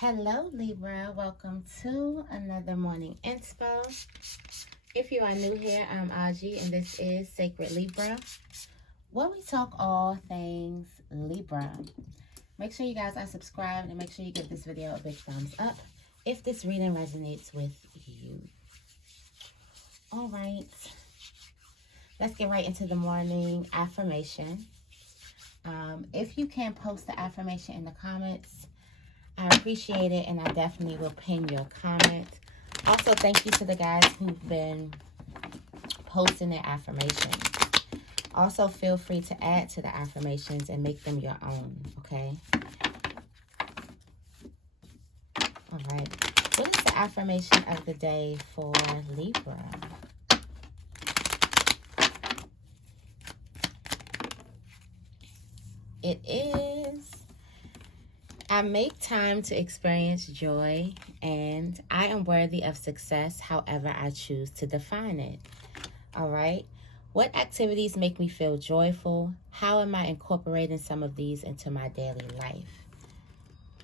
Hello Libra, welcome to another morning inspo. If you are new here, I'm Auji and this is Sacred Libra, where we talk all things Libra. Make sure you guys are subscribed and make sure you give this video a big thumbs up if this reading resonates with you. All right, let's get right into the morning affirmation. If you can post the affirmation in the comments, I appreciate it, and I definitely will pin your comment. Also, thank you to the guys who've been posting their affirmations. Also, feel free to add to the affirmations and make them your own, okay? All right. What is the affirmation of the day for Libra? It is, I make time to experience joy, and I am worthy of success however I choose to define it. All right. What activities make me feel joyful? How am I incorporating some of these into my daily life?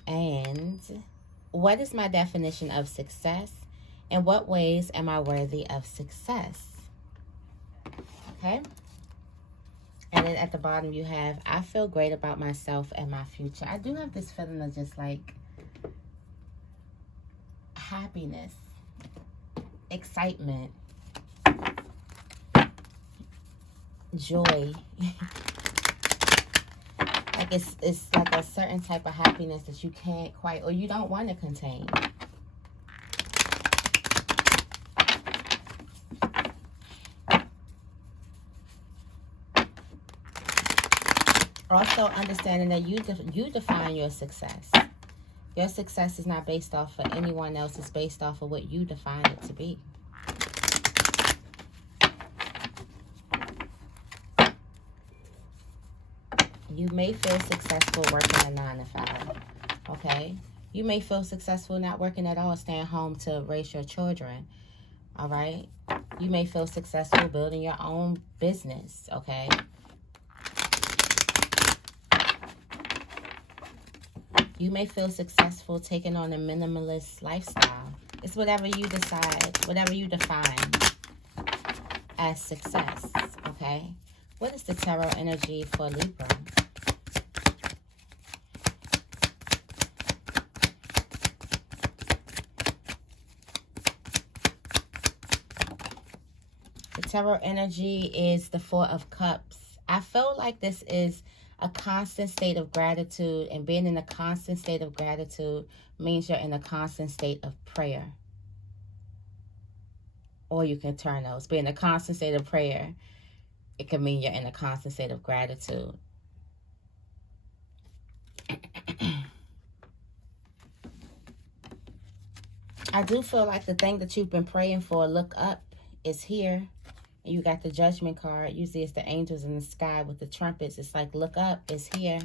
And what is my definition of success? In what ways am I worthy of success? Okay. And then at the bottom you have, I feel great about myself and my future. I do have this feeling of just like happiness, excitement, joy. Like it's like a certain type of happiness that you can't quite, or you don't want to contain. Also understanding that you define your success. Your success is not based off of anyone else. It's based off of what you define it to be. You may feel successful working a 9 to 5, okay? You may feel successful not working at all, staying home to raise your children, all right? You may feel successful building your own business, okay? You may feel successful taking on a minimalist lifestyle. It's whatever you decide, whatever you define as success, okay? What is the tarot energy for Libra? The tarot energy is the Four of Cups. I feel like this is a constant state of gratitude, and being in a constant state of gratitude means you're in a constant state of prayer. Or you can turn those. Being in a constant state of prayer, it can mean you're in a constant state of gratitude. I do feel like the thing that you've been praying for, look up, is here. And you got the Judgment card. Usually it's the angels in the sky with the trumpets. It's like, look up, it's here.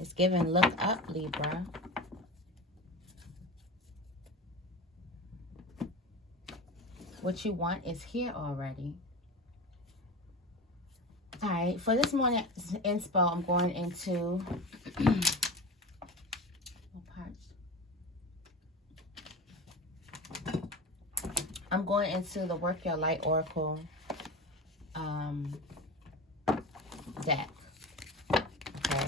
It's giving, look up, Libra. What you want is here already. All right, for this morning inspo, I'm going into I'm going into the Work Your Light Oracle deck. Okay.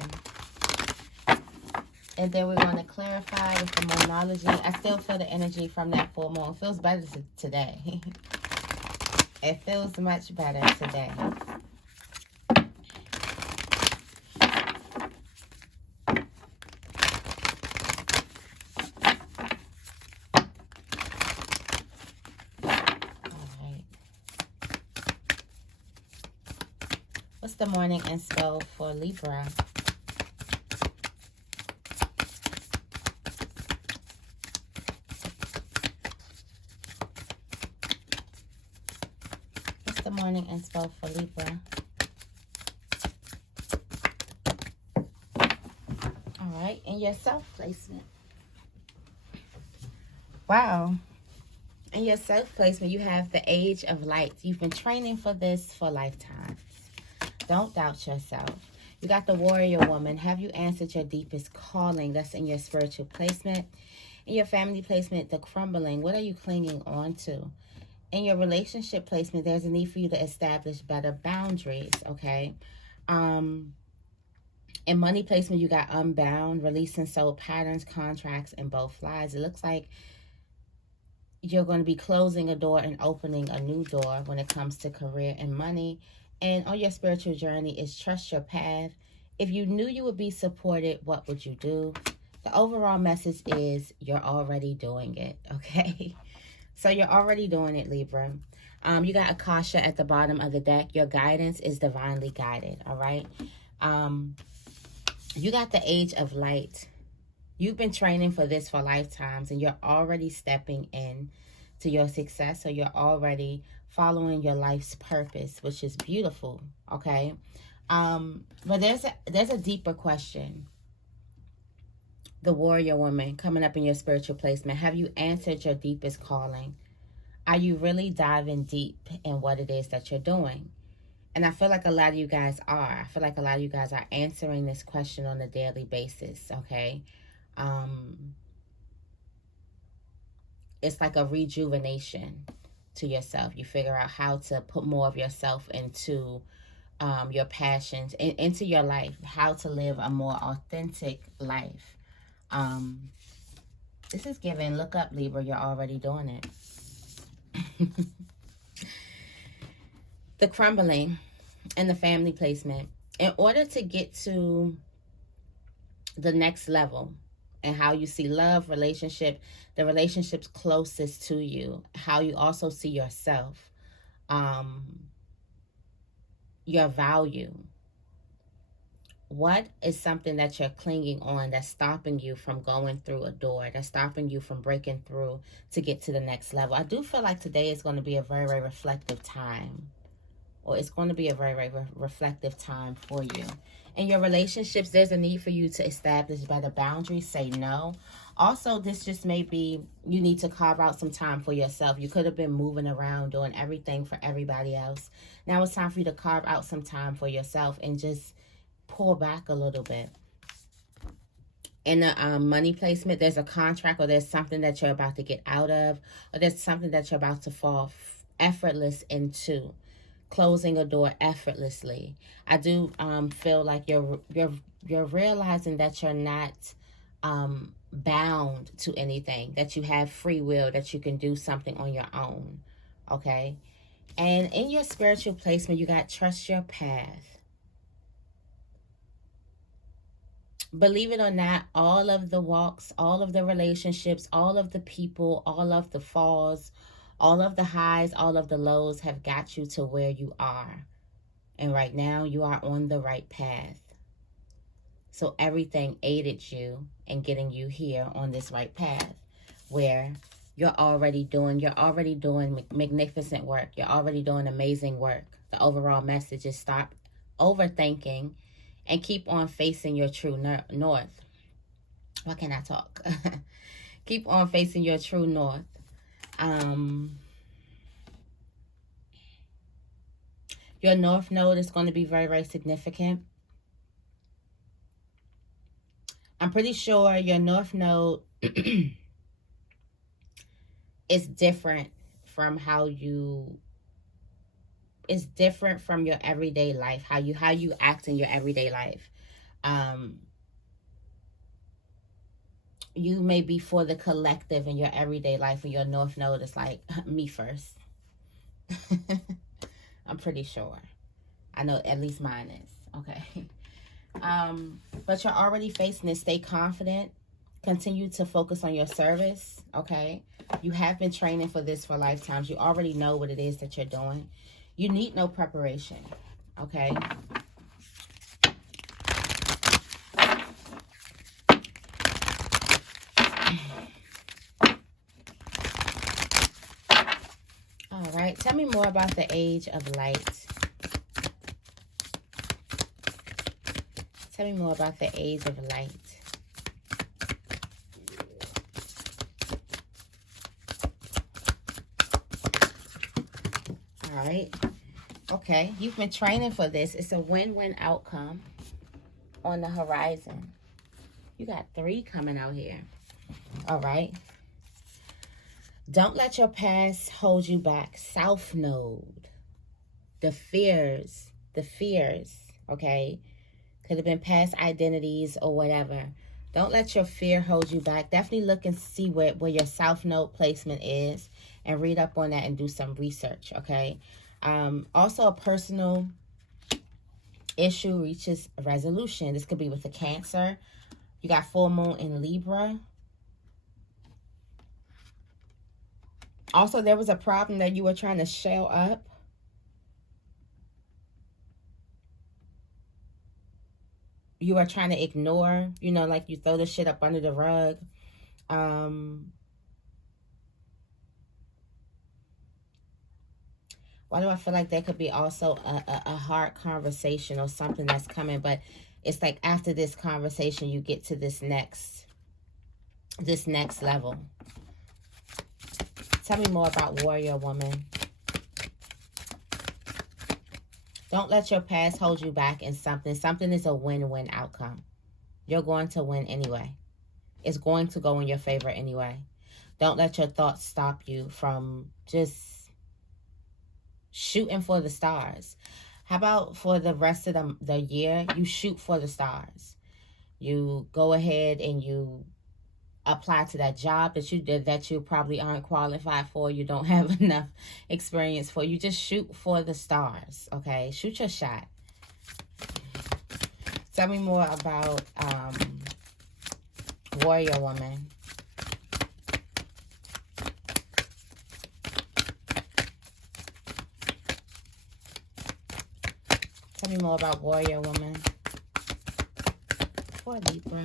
And then we're going to clarify with the Moonology. I still feel the energy from that full moon. It feels better today. It feels much better today. What's the morning inspo for Libra? What's the morning inspo for Libra? All right, and your self-placement. Wow. In your self-placement, you have the Age of Light. You've been training for this for lifetimes. Don't doubt yourself. You got the warrior woman. Have you answered your deepest calling? That's in your spiritual placement. In your family placement, the crumbling. What are you clinging on to? In your relationship placement, there's a need for you to establish better boundaries, okay? In money placement, you got unbound, releasing soul patterns, contracts, and both lies. It looks like you're going to be closing a door and opening a new door when it comes to career and money. And on your spiritual journey is trust your path. If you knew you would be supported, what would you do? The overall message is you're already doing it, okay? So you're already doing it, Libra. You got Akasha at the bottom of the deck. Your guidance is divinely guided, all right? You got the Age of Light. You've been training for this for lifetimes, and you're already stepping in to your success. So you're already following your life's purpose, which is beautiful, okay? But there's a deeper question. The warrior woman coming up in your spiritual placement. Have you answered your deepest calling? Are you really diving deep in what it is that you're doing? And I feel like a lot of you guys are. I feel like a lot of you guys are answering this question on a daily basis, okay? It's like a rejuvenation to yourself. You figure out how to put more of yourself into your passions, into your life, how to live a more authentic life. This is giving, look up, Libra, you're already doing it. The crumbling and the family placement. In order to get to the next level and how you see love, relationship, the relationships closest to you, how you also see yourself, your value. What is something that you're clinging on that's stopping you from going through a door, that's stopping you from breaking through to get to the next level? I do feel like today is going to be a very, very reflective time. Or it's going to be a very, very reflective time for you. In your relationships, there's a need for you to establish better boundaries, say no. Also, this just may be, you need to carve out some time for yourself. You could have been moving around doing everything for everybody else. Now it's time for you to carve out some time for yourself and just pull back a little bit. In the money placement, there's a contract or there's something that you're about to get out of, or there's something that you're about to fall effortless into. Closing a door effortlessly. I do feel like you're realizing that you're not bound to anything, that you have free will, that you can do something on your own, okay? And in your spiritual placement, you got trust your path. Believe it or not, all of the walks, all of the relationships, all of the people, all of the falls, all of the highs, all of the lows have got you to where you are. And right now, you are on the right path. So everything aided you in getting you here on this right path, where you're already doing magnificent work. You're already doing amazing work. The overall message is stop overthinking and keep on facing your true north. Why can't I talk? Keep on facing your true north. Your north node is going to be very, very significant. I'm pretty sure your north node is different from it's different from your everyday life, how you act in your everyday life. You may be for the collective in your everyday life, and your north node is like, me first. I'm pretty sure. I know at least mine is, okay? But you're already facing it. Stay confident. Continue to focus on your service, okay? You have been training for this for lifetimes. You already know what it is that you're doing. You need no preparation, okay? All right, tell me more about the Age of Light. Tell me more about the Age of Light. All right. Okay, you've been training for this. It's a win-win outcome. on the horizon. You got 3 coming out here. All right. Don't let your past hold you back. South Node. The fears, okay? Could have been past identities or whatever. Don't let your fear hold you back. Definitely look and see where your South Node placement is and read up on that and do some research, okay? Also, a personal issue reaches a resolution. This could be with the Cancer. You got full moon in Libra. Also, there was a problem that you were trying to shell up. You are trying to ignore, you know, like you throw the shit up under the rug. Why do I feel like there could be also a hard conversation or something that's coming, but it's like after this conversation, you get to this next level. Tell me more about Warrior Woman. Don't let your past hold you back in something. Something is a win-win outcome. You're going to win anyway. It's going to go in your favor anyway. Don't let your thoughts stop you from just shooting for the stars. How about for the rest of the year, you shoot for the stars. You go ahead and you apply to that job that you probably aren't qualified for, you don't have enough experience for. You just shoot for the stars, okay? Shoot your shot. Tell me more about Warrior Woman. Tell me more about Warrior Woman for Libra.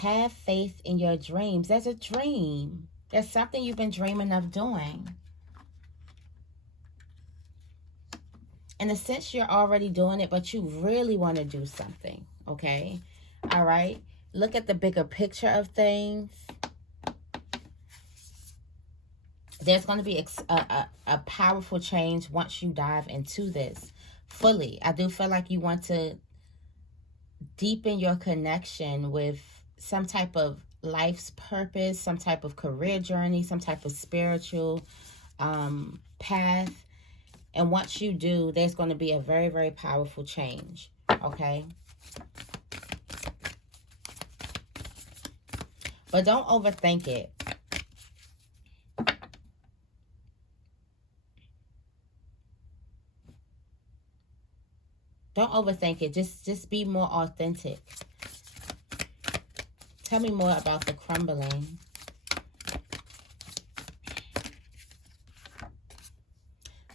Have faith in your dreams. There's a dream. There's something you've been dreaming of doing. In a sense, you're already doing it, but you really want to do something, okay? All right? Look at the bigger picture of things. There's going to be a powerful change once you dive into this fully. I do feel like you want to deepen your connection with some type of life's purpose, some type of career journey, some type of spiritual path. And once you do, there's going to be a very, very powerful change, okay? But don't overthink it. Don't overthink it. Just be more authentic. Tell me more about the crumbling.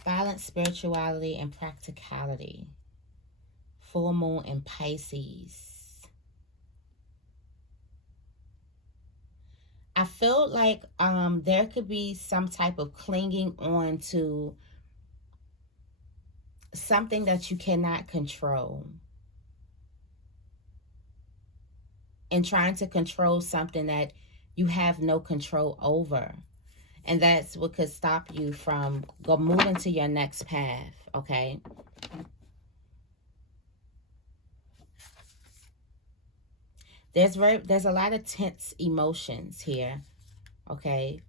Balance, spirituality, and practicality. Full moon in Pisces. I feel like there could be some type of clinging on to something that you cannot control. And trying to control something that you have no control over. And that's what could stop you from moving to your next path, okay? There's a lot of tense emotions here, okay?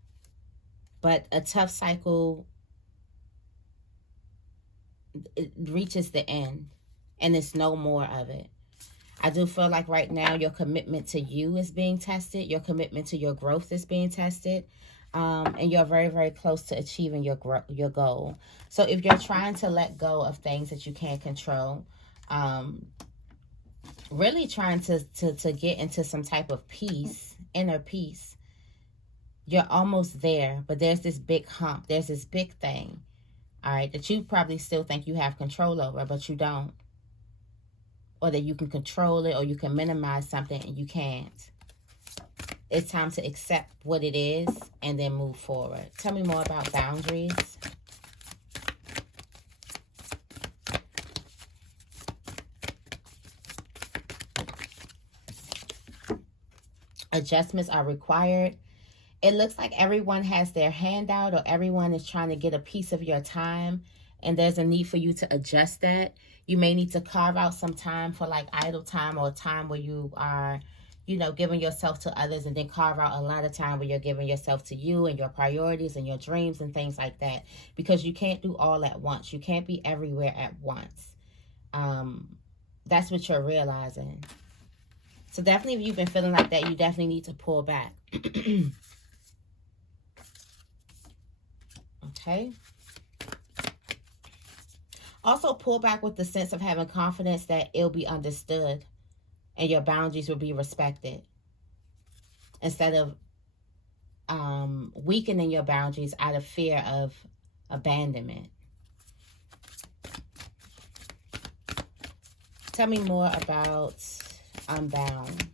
But a tough cycle, it reaches the end, and there's no more of it. I do feel like right now your commitment to you is being tested. Your commitment to your growth is being tested. And you're very, very close to achieving your goal. So if you're trying to let go of things that you can't control, really trying to get into some type of peace, inner peace, you're almost there. But there's this big hump. There's this big thing, all right, that you probably still think you have control over, but you don't. Or that you can control it, or you can minimize something and you can't. It's time to accept what it is and then move forward. Tell me more about boundaries. Adjustments are required, it looks like everyone has their hand out, or everyone is trying to get a piece of your time, and there's a need for you to adjust that. You may need to carve out some time for like idle time, or time where you are, you know, giving yourself to others, and then carve out a lot of time where you're giving yourself to you and your priorities and your dreams and things like that, because you can't do all at once. You can't be everywhere at once. That's what you're realizing. So definitely, if you've been feeling like that, you definitely need to pull back. Okay. Also, pull back with the sense of having confidence that it'll be understood and your boundaries will be respected, instead of weakening your boundaries out of fear of abandonment. Tell me more about Unbound.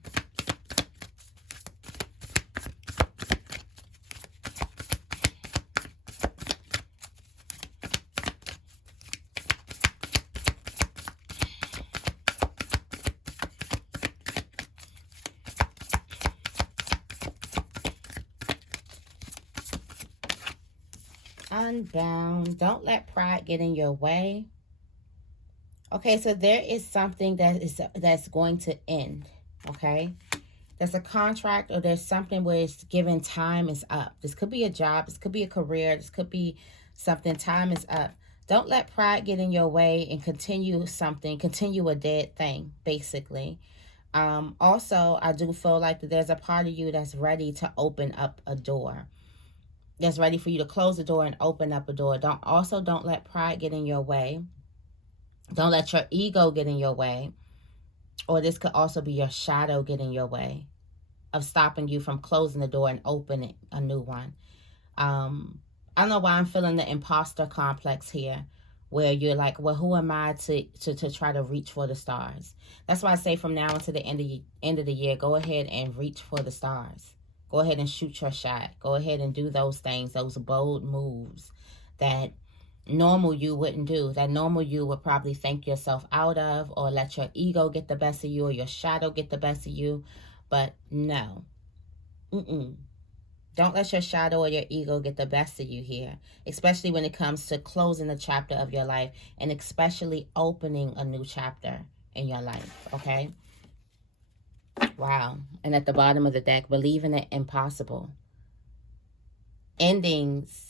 Unbound. Don't let pride get in your way. Okay, so there is something that's going to end. Okay, there's a contract, or there's something where it's given time is up. This could be a job, this could be a career, this could be something. Time is up. Don't let pride get in your way and continue a dead thing, basically. Also, I do feel like that there's a part of you that's ready to open up a door, that's ready for you to close the door and open up a door. Don't let pride get in your way. Don't let your ego get in your way. Or this could also be your shadow get in your way of stopping you from closing the door and opening a new one. I don't know why I'm feeling the imposter complex here, where you're like, well, who am I to try to reach for the stars? That's why I say from now until the end of the year, go ahead and reach for the stars. Go ahead and shoot your shot. Go ahead and do those things, those bold moves that normal you wouldn't do, that normal you would probably think yourself out of, or let your ego get the best of you, or your shadow get the best of you. But no. Don't let your shadow or your ego get the best of you here, especially when it comes to closing a chapter of your life, and especially opening a new chapter in your life, okay? Wow. And at the bottom of the deck, believing it impossible. Endings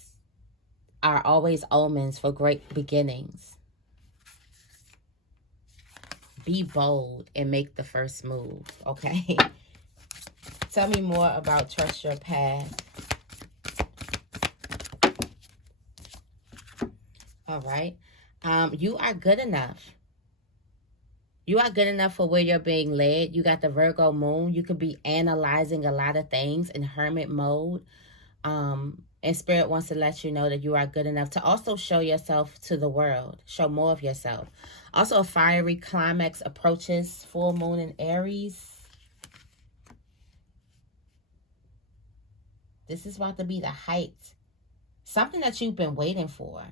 are always omens for great beginnings. Be bold and make the first move, okay? Tell me more about trust your path. All right. You are good enough. You are good enough for where you're being led. You got the Virgo moon. You could be analyzing a lot of things in hermit mode. And Spirit wants to let you know that you are good enough to also show yourself to the world. Show more of yourself. Also, a fiery climax approaches. Full moon in Aries. This is about to be the height. Something that you've been waiting for.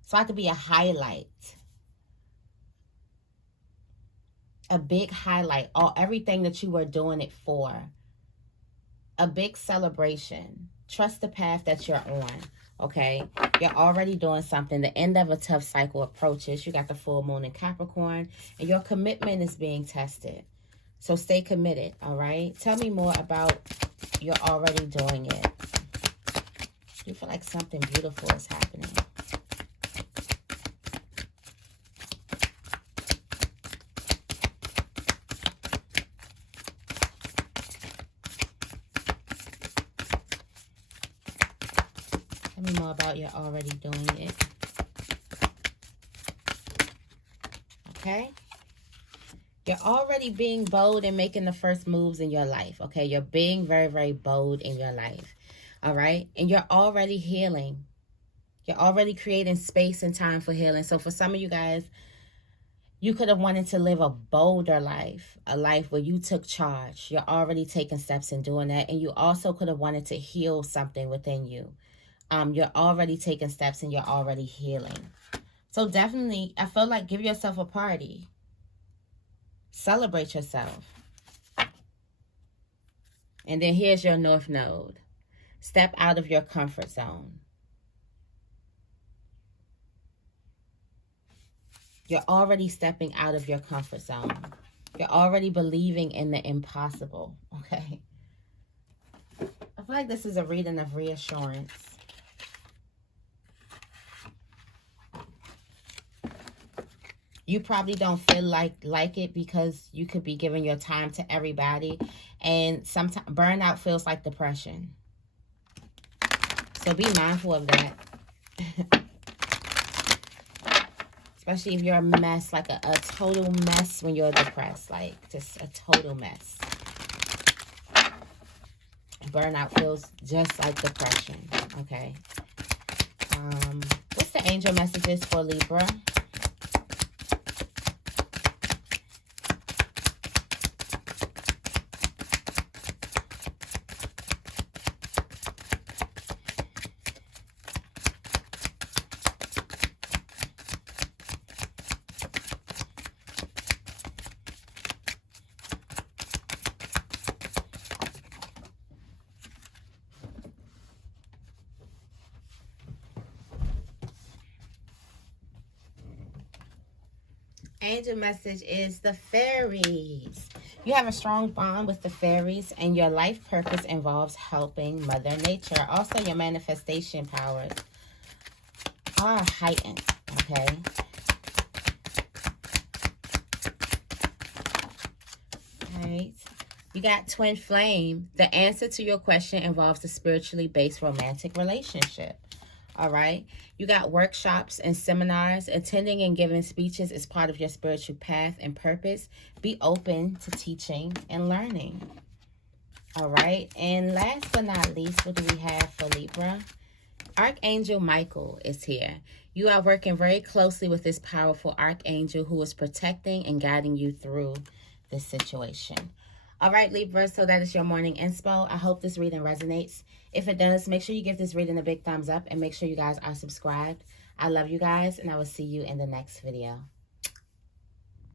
It's about to be a highlight. A big highlight. Everything that you were doing it for. A big celebration. Trust the path that you're on, okay? You're already doing something. The end of a tough cycle approaches. You got the full moon in Capricorn, and your commitment is being tested. So stay committed, all right? Tell me more about you're already doing it. You feel like something beautiful is happening. Tell me more about you're already doing it. Okay? You're already being bold and making the first moves in your life. Okay? You're being very, very bold in your life. All right? And you're already healing. You're already creating space and time for healing. So for some of you guys, you could have wanted to live a bolder life, a life where you took charge. You're already taking steps in doing that. And you also could have wanted to heal something within you. You're already taking steps and you're already healing. So definitely, I feel like give yourself a party. Celebrate yourself. And then here's your North Node. Step out of your comfort zone. You're already stepping out of your comfort zone. You're already believing in the impossible, okay? I feel like this is a reading of reassurance. You probably don't feel like it because you could be giving your time to everybody. And sometimes burnout feels like depression. So be mindful of that. Especially if you're a mess, like a total mess when you're depressed. Like just a total mess. Burnout feels just like depression. Okay. What's the angel messages for Libra? Angel message is the fairies. You have a strong bond with the fairies, and your life purpose involves helping Mother Nature. Also, your manifestation powers are heightened, okay? All right. You got twin flame. The answer to your question involves a spiritually based romantic relationship. All right. You got workshops and seminars. Attending and giving speeches is part of your spiritual path and purpose. Be open to teaching and learning. All right. And last but not least, what do we have for Libra? Archangel Michael is here. You are working very closely with this powerful archangel who is protecting and guiding you through this situation. All right, Libra, so that is your morning inspo. I hope this reading resonates. If it does, make sure you give this reading a big thumbs up and make sure you guys are subscribed. I love you guys, and I will see you in the next video.